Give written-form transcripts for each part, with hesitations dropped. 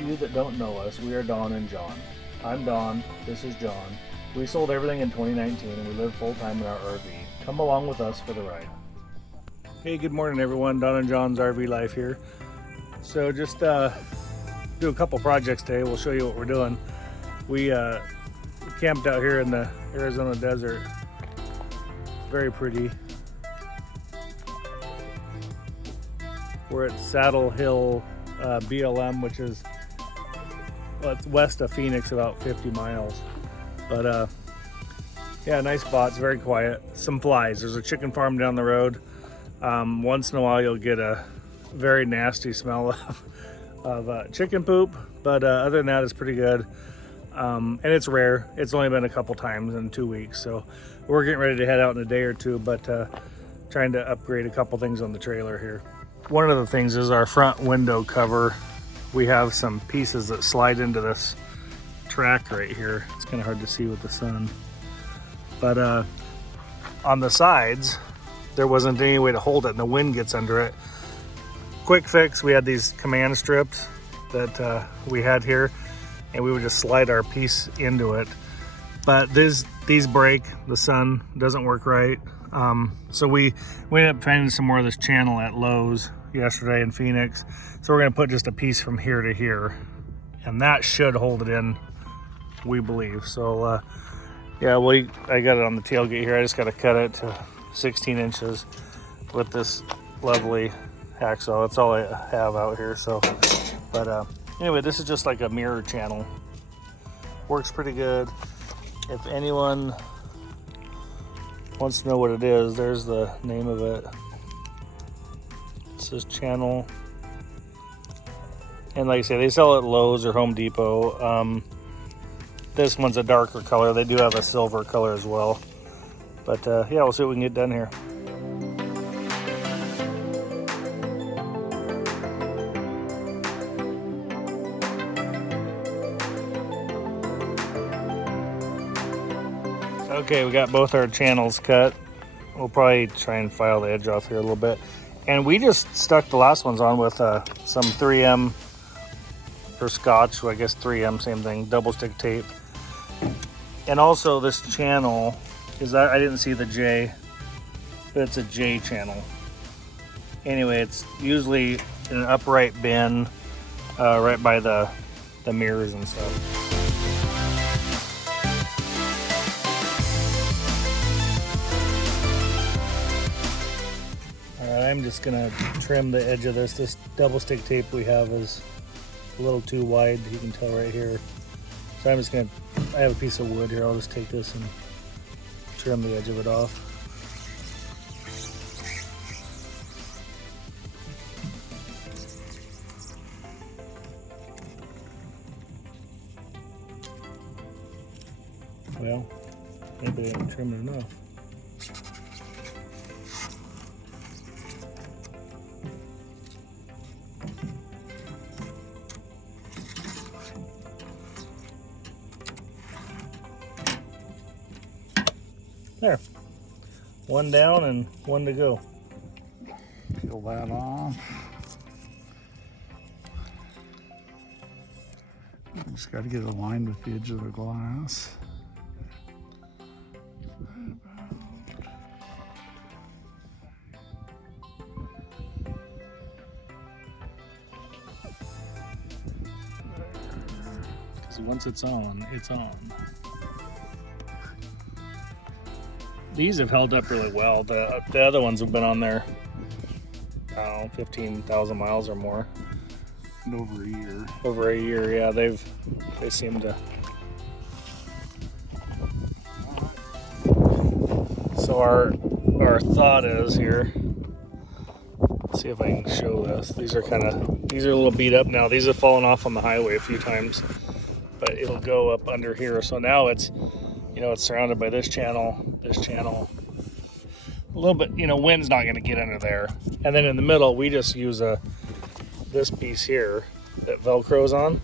of you that don't know us, we are Don and John. I'm Don, this is John. We sold everything in 2019 and we live full-time in our RV. Come along with us for the ride. Hey, good morning everyone. Don and John's RV life here. So just do a couple projects today. We'll show you what we're doing. We camped out here in the Arizona desert. Very pretty. We're at Saddle Hill BLM, which is, well, it's west of Phoenix, about 50 miles. But yeah, nice spot. It's very quiet. Some flies. There's a chicken farm down the road. Once in a while you'll get a very nasty smell of chicken poop, but other than that, it's pretty good. And it's rare. It's only been a couple times in 2 weeks, so we're getting ready to head out in a day or two, but trying to upgrade a couple things on the trailer here. One of the things is our front window cover. We have some pieces that slide into this track right here. It's kind of hard to see with the sun, but on the sides there wasn't any way to hold it and the wind gets under it. Quick fix, we had these command strips that we had here, and we would just slide our piece into it. But these break, the sun doesn't work right. So we ended up finding some more of this channel at Lowe's yesterday in Phoenix. So we're gonna put just a piece from here to here, and that should hold it in, we believe. So yeah, I got it on the tailgate here. I just gotta cut it to 16 inches with this lovely hacksaw. That's all I have out here. So, but anyway, this is just like a mirror channel. Works pretty good. If anyone wants to know what it is, there's the name of it. It says channel. And like I say, they sell it at Lowe's or Home Depot. This one's a darker color. They do have a silver color as well. But yeah, we'll see what we can get done here. Okay, we got both our channels cut. We'll probably try and file the edge off here a little bit. And we just stuck the last ones on with some 3M or Scotch, I guess 3M, same thing, double stick tape. And also this channel, is I didn't see the J, but it's a J channel. Anyway, it's usually in an upright bin right by the mirrors and stuff. I'm just gonna trim the edge of this. This double stick tape we have is a little too wide, you can tell right here. So I'm just gonna, I have a piece of wood here, I'll just take this and trim the edge of it off. Well, maybe I didn't trim it enough. There, one down and one to go. Peel that off. Just got to get it aligned with the edge of the glass. Because once it's on, it's on. These have held up really well. The other ones have been on there, I don't know, 15,000 miles or more. And over a year. Over a year, yeah. They seem to. So our thought is here. Let's see if I can show this. These are a little beat up now. These have fallen off on the highway a few times, but it'll go up under here. So now it's, you know, it's surrounded by this channel, a little bit, you know, wind's not going to get under there. And then in the middle, we just use this piece here that Velcro's on,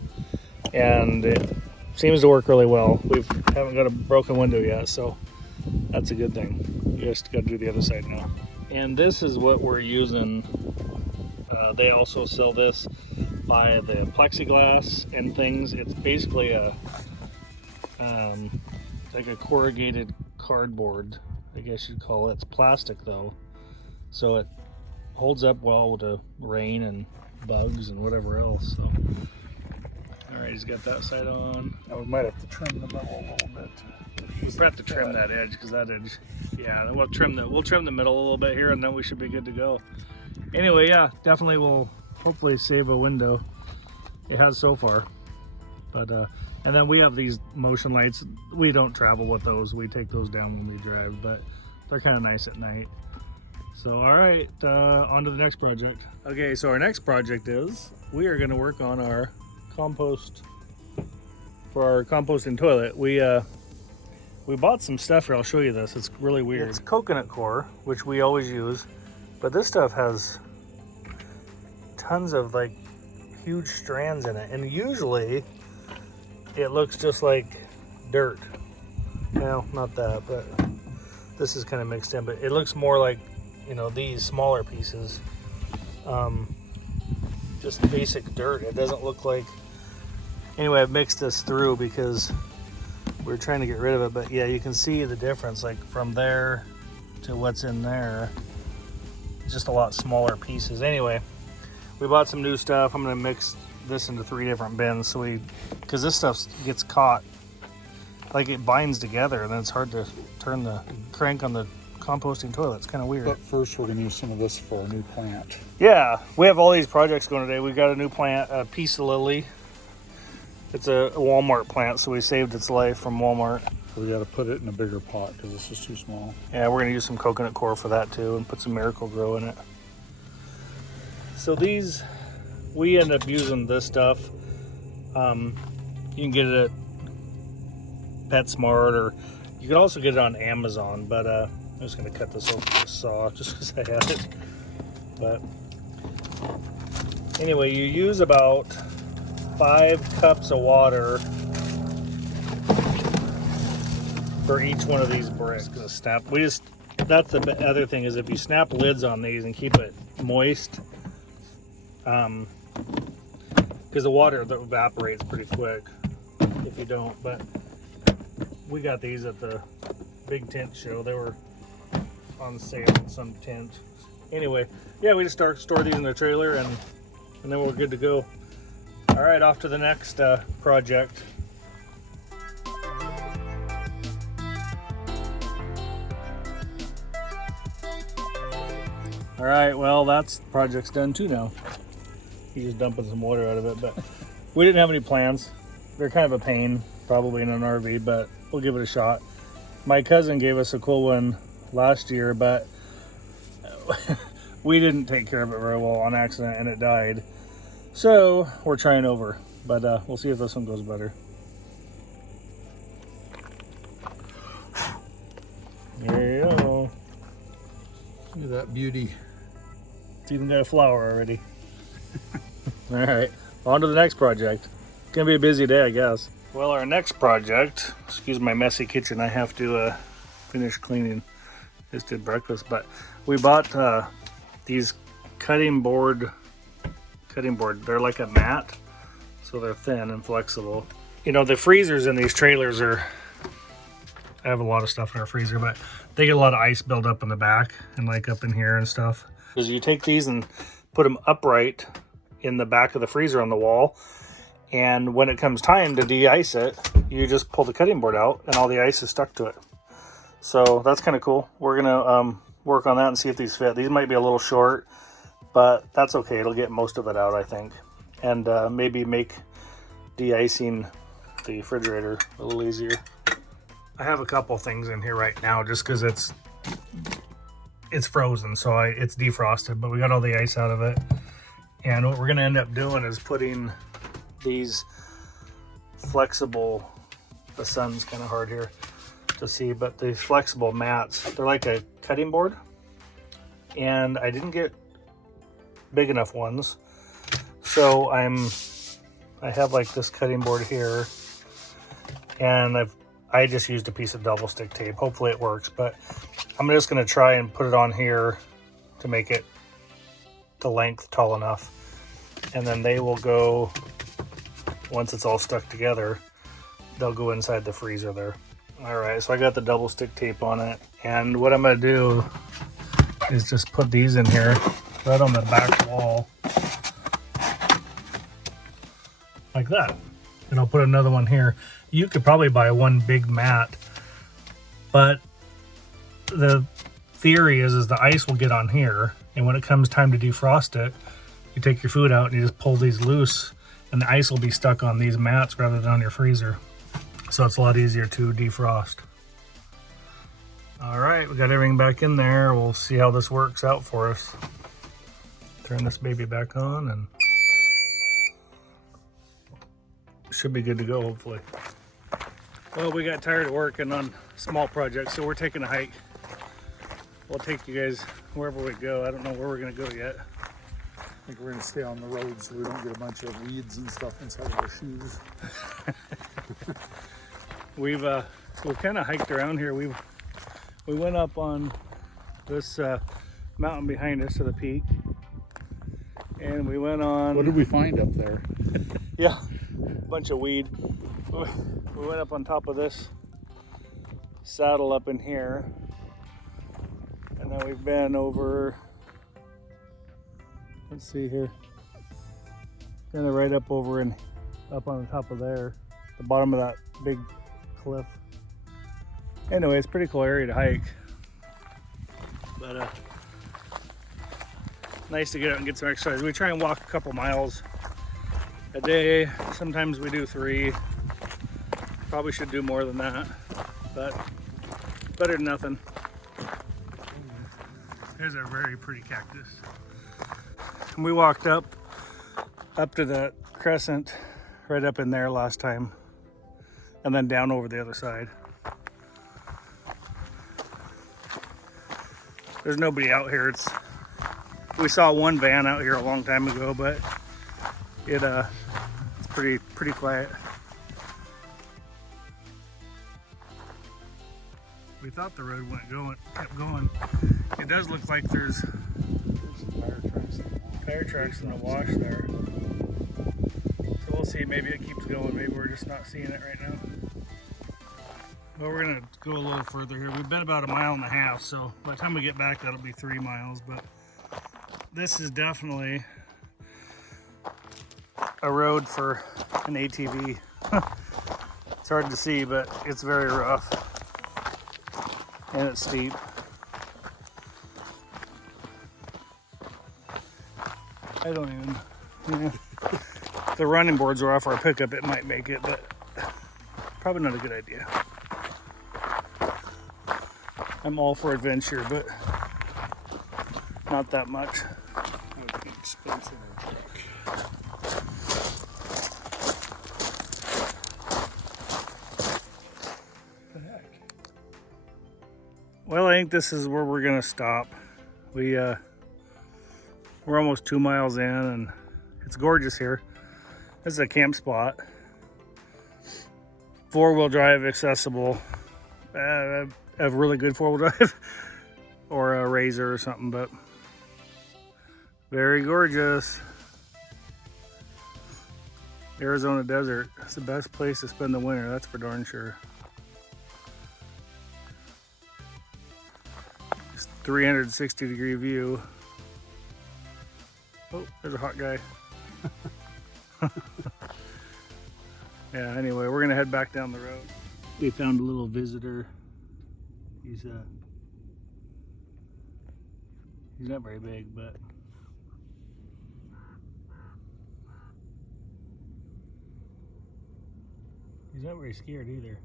and it seems to work really well. We haven't got a broken window yet, so that's a good thing. You just got to do the other side now. And this is what we're using. They also sell this. by the plexiglass and things. It's basically a like a corrugated cardboard, I guess you'd call it. It's plastic though, so it holds up well to rain and bugs and whatever else. So, all right, he's got that side on. Now we might have to trim the middle a little bit. We probably have to trim that edge because that edge, yeah. We'll trim the middle a little bit here, and then we should be good to go. Anyway, yeah, definitely will hopefully save a window. It has so far, but and then we have these motion lights. We don't travel with those. We take those down when we drive, but they're kind of nice at night. So, all right, on to the next project. Okay, so our next project is we are going to work on our compost for our composting toilet. We bought some stuff here. I'll show you this. It's really weird. It's coconut coir, which we always use, but this stuff has tons of like huge strands in it, and usually it looks just like dirt. Well, not that, but this is kind of mixed in, but it looks more like, you know, these smaller pieces, just basic dirt. It doesn't look like, anyway, I've mixed this through because we're trying to get rid of it, but yeah, you can see the difference, like from there to what's in there, just a lot smaller pieces. Anyway, we bought some new stuff. I'm gonna mix this into 3 different bins, so because this stuff gets caught, like it binds together, and then it's hard to turn the crank on the composting toilet. It's kind of weird. But first we're going to use some of this for a new plant. Yeah, we have all these projects going today. We got a new plant, a peace lily. It's a Walmart plant, so we saved its life from Walmart. We got to put it in a bigger pot because this is too small. Yeah, we're going to use some coconut coir for that too, and put some Miracle Grow in it. So these, we end up using this stuff. You can get it at PetSmart, or you can also get it on Amazon, but I'm just going to cut this open with a saw just because I had it. But anyway, you use about 5 cups of water for each one of these bricks. Gonna snap. That's the other thing, is if you snap lids on these and keep it moist, because the water evaporates pretty quick if you don't. But we got these at the big tent show. They were on sale in some tent. Anyway, yeah, we just store these in the trailer, and then we're good to go. All right, off to the next project. All right, well, that's project's done too now. He's just dumping some water out of it, but we didn't have any plans. They're kind of a pain, probably in an RV, but we'll give it a shot. My cousin gave us a cool one last year, but we didn't take care of it very well on accident, and it died. So we're trying over, but we'll see if this one goes better. There you go. Look at that beauty. It's even got a flower already. All right, on to the next project. It's gonna be a busy day, I guess. Well, our next project, excuse my messy kitchen, I have to finish cleaning. Just did breakfast, but we bought these cutting board. They're like a mat, so they're thin and flexible. You know, the freezers in these trailers I have a lot of stuff in our freezer, but they get a lot of ice build up in the back and like up in here and stuff. Because you take these and put them upright in the back of the freezer on the wall, and when it comes time to de-ice it, you just pull the cutting board out and all the ice is stuck to it. So that's kind of cool. We're gonna work on that and see if these fit. These might be a little short, but that's okay. It'll get most of it out, I think. And maybe make de-icing the refrigerator a little easier. I have a couple things in here right now just because it's frozen, so it's defrosted, but we got all the ice out of it. And what we're gonna end up doing is putting these flexible, the sun's kind of hard here to see, but the flexible mats, they're like a cutting board, and I didn't get big enough ones, so I have like this cutting board here, and I just used a piece of double stick tape. Hopefully it works, but I'm just gonna try and put it on here to make it the length tall enough, and then they will go, once it's all stuck together, they'll go inside the freezer there. All right, so I got the double stick tape on it, and what I'm gonna do is just put these in here right on the back wall like that, and I'll put another one here. You could probably buy one big mat, but the theory is the ice will get on here, and when it comes time to defrost it, you take your food out and you just pull these loose, and the ice will be stuck on these mats rather than on your freezer. So it's a lot easier to defrost. All right, we got everything back in there. We'll see how this works out for us. Turn this baby back on and should be good to go, hopefully. Well, we got tired of working on small projects, so we're taking a hike. We'll take you guys wherever we go. I don't know where we're gonna go yet. I think we're gonna stay on the road so we don't get a bunch of weeds and stuff inside of our shoes. We've kind of hiked around here. We went up on this mountain behind us to the peak, and we went on. What did we find up there? Yeah, a bunch of weed. We went up on top of this saddle up in here, and then we've been over. Let's see here. Kind of right up over and up on the top of there, the bottom of that big cliff. Anyway, it's a pretty cool area to hike, but nice to get out and get some exercise. We try and walk a couple miles a day. Sometimes we do 3. Probably should do more than that, but better than nothing. There's a very pretty cactus. And we walked up to the crescent right up in there last time, and then down over the other side. There's nobody out here. We saw one van out here a long time ago, but it's pretty quiet. We thought the road kept going. It does look like there's tire tracks in the wash there. So we'll see, maybe it keeps going. Maybe we're just not seeing it right now. But we're gonna go a little further here. We've been about 1.5 miles, so by the time we get back, that'll be 3 miles. But this is definitely a road for an ATV. It's hard to see, but it's very rough and it's steep. I don't even, if the running boards were off our pickup, it might make it, but probably not a good idea. I'm all for adventure, but not that much. That would be expensive in a truck. What the heck? Well, I think this is where we're gonna stop. We're almost 2 miles in, and it's gorgeous here. This is a camp spot. 4-wheel drive accessible. A really good 4-wheel drive or a Razor or something, but very gorgeous. Arizona desert. It's the best place to spend the winter, that's for darn sure. It's 360-degree view. Oh, there's a hot guy. Yeah, anyway, we're gonna head back down the road. We found a little visitor. He's not very big, but he's not very scared either.